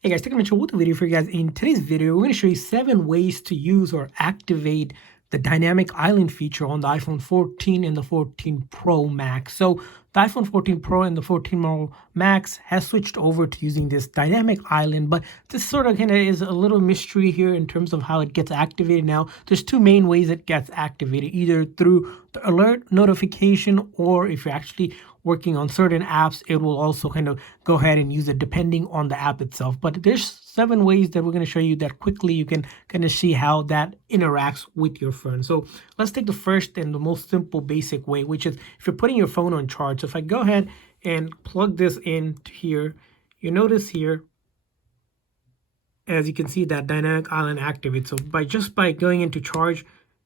Hey guys, Mitchell with a video for you guys. In today's video, we're going to show you 7 ways to use or activate the dynamic island feature on the iPhone 14 and the 14 Pro Max. So the iPhone 14 Pro and the 14 Pro Max has switched over to using this dynamic island, but this sort of kind of is a little mystery here in terms of how it gets activated. Now, there's two main ways it gets activated, either through the alert notification, or if you're actually working on certain apps, it will also kind of go ahead and use it depending on the app itself. But there's 7 ways that we're going to show you that quickly you can kind of see how that interacts with your phone. So let's take the first and the most simple basic way, which is if you're putting your phone on charge. So if I go ahead and plug this in here, you notice here, as you can see, that dynamic island activates. So by going into charge,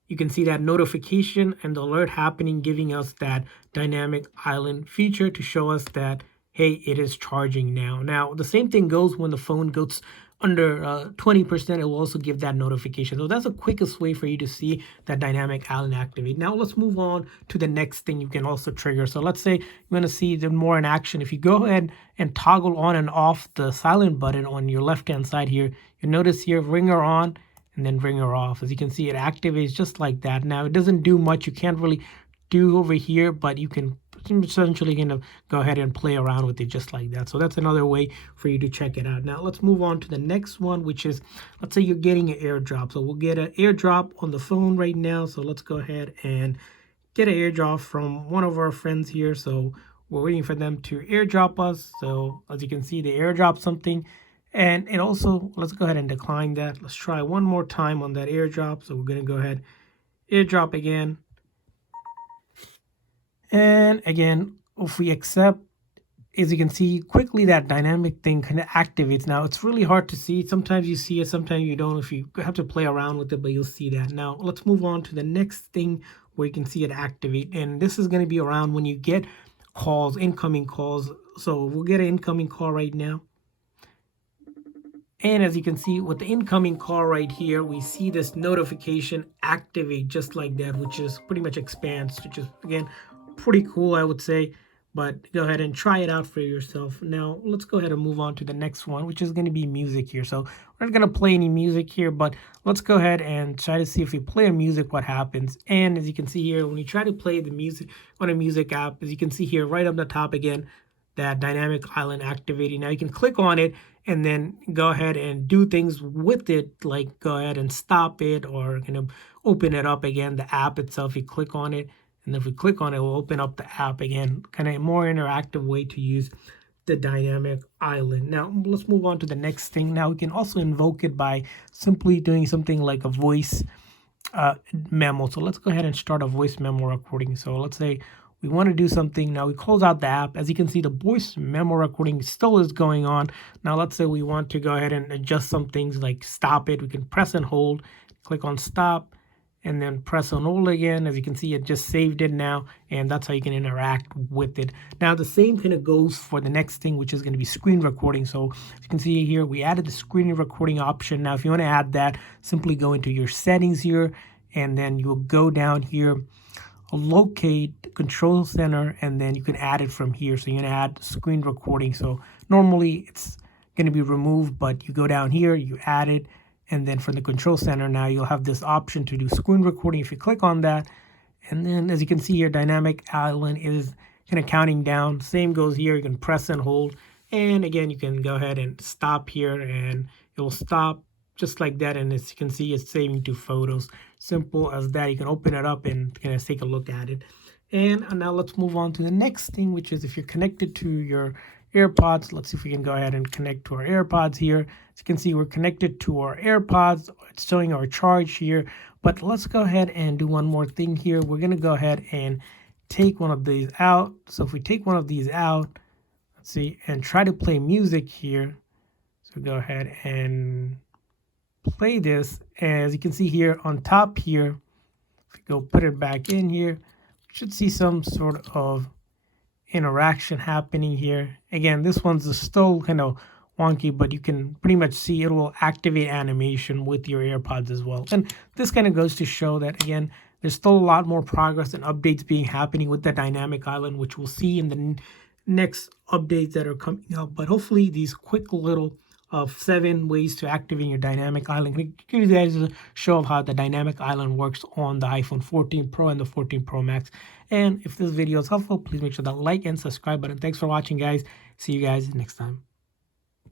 you can see that notification and the alert happening, giving us that dynamic island feature to show us that, hey, it is charging now. Now, the same thing goes when the phone goes under 20%, it will also give that notification. So that's the quickest way for you to see that dynamic island activate. Now let's move on to the next thing you can also trigger. So let's say you want to see them more in action. If you go ahead and toggle on and off the silent button on your left-hand side here, you notice here ringer on and then ringer off. As you can see, it activates just like that. Now it doesn't do much. You can't really do over here, but you can essentially kind of go ahead and play around with it just like that. So that's another way for you to check it out. Now let's move on to the next one, which is, let's say you're getting an airdrop. So we'll get an airdrop on the phone right now. So let's go ahead and get an airdrop from one of our friends here. So we're waiting for them to airdrop us. So as you can see, they airdrop something. And also, let's go ahead and decline that. Let's try one more time on that airdrop. So we're going to go ahead, airdrop again. And again, if we accept, as you can see, quickly that dynamic thing kind of activates. Now, it's really hard to see. Sometimes you see it, sometimes you don't. If you have to play around with it, but you'll see that. Now, let's move on to the next thing where you can see it activate. And this is going to be around when you get calls, incoming calls. So we'll get an incoming call right now. And as you can see with the incoming call right here, we see this notification activate just like that, which is pretty much expands, which is, again, pretty cool, I would say. But go ahead and try it out for yourself. Now, let's go ahead and move on to the next one, which is going to be music here. So we're not going to play any music here, but let's go ahead and try to see if we play a music, what happens. And as you can see here, when you try to play the music on a music app, as you can see here, right up the top again, that dynamic island activating. Now you can click on it and then go ahead and do things with it, like go ahead and stop it or kind of open it up again, the app itself. You click on it, and if we click on it, we'll open up the app again, kind of a more interactive way to use the dynamic island. Now let's move on to the next thing. Now we can also invoke it by simply doing something like a voice memo. So let's go ahead and start a voice memo recording. So let's say we want to do something. Now we close out the app. As you can see, the voice memo recording still is going on. Now let's say we want to go ahead and adjust some things like stop it. We can press and hold, click on stop, and then press and hold again. As you can see, it just saved it now, and that's how you can interact with it. Now the same kind of goes for the next thing, which is going to be screen recording. So as you can see here, we added the screen recording option. Now if you want to add that, simply go into your settings here, and then you'll go down here, locate control center, and then you can add it from here. So you're going to add screen recording. So normally it's going to be removed, but you go down here, you add it, and then from the control center, now you'll have this option to do screen recording. If you click on that, and then as you can see here, dynamic island is kind of counting down. Same goes here. You can press and hold, and again you can go ahead and stop here, and it will stop just like that. And as you can see, it's saving to photos. Simple as that. You can open it up and kind of take a look at it. And now let's move on to the next thing, which is if you're connected to your AirPods. Let's see if we can go ahead and connect to our AirPods here. As you can see, we're connected to our AirPods. It's showing our charge here. But let's go ahead and do one more thing here. We're going to go ahead and take one of these out. So if we take one of these out, let's see, and try to play music here. So go ahead and play this. As you can see here on top here, if you go put it back in here, you should see some sort of interaction happening here. Again, this one's still kind of wonky, but you can pretty much see it will activate animation with your AirPods as well. And this kind of goes to show that, again, there's still a lot more progress and updates being happening with the dynamic island, which we'll see in the next updates that are coming up. But hopefully these quick little of 7 ways to activate your dynamic island. I'll give you guys a show of how the dynamic island works on the iPhone 14 Pro and the 14 Pro Max. And if this video is helpful, please make sure to like and subscribe button. Thanks for watching, guys. See you guys next time.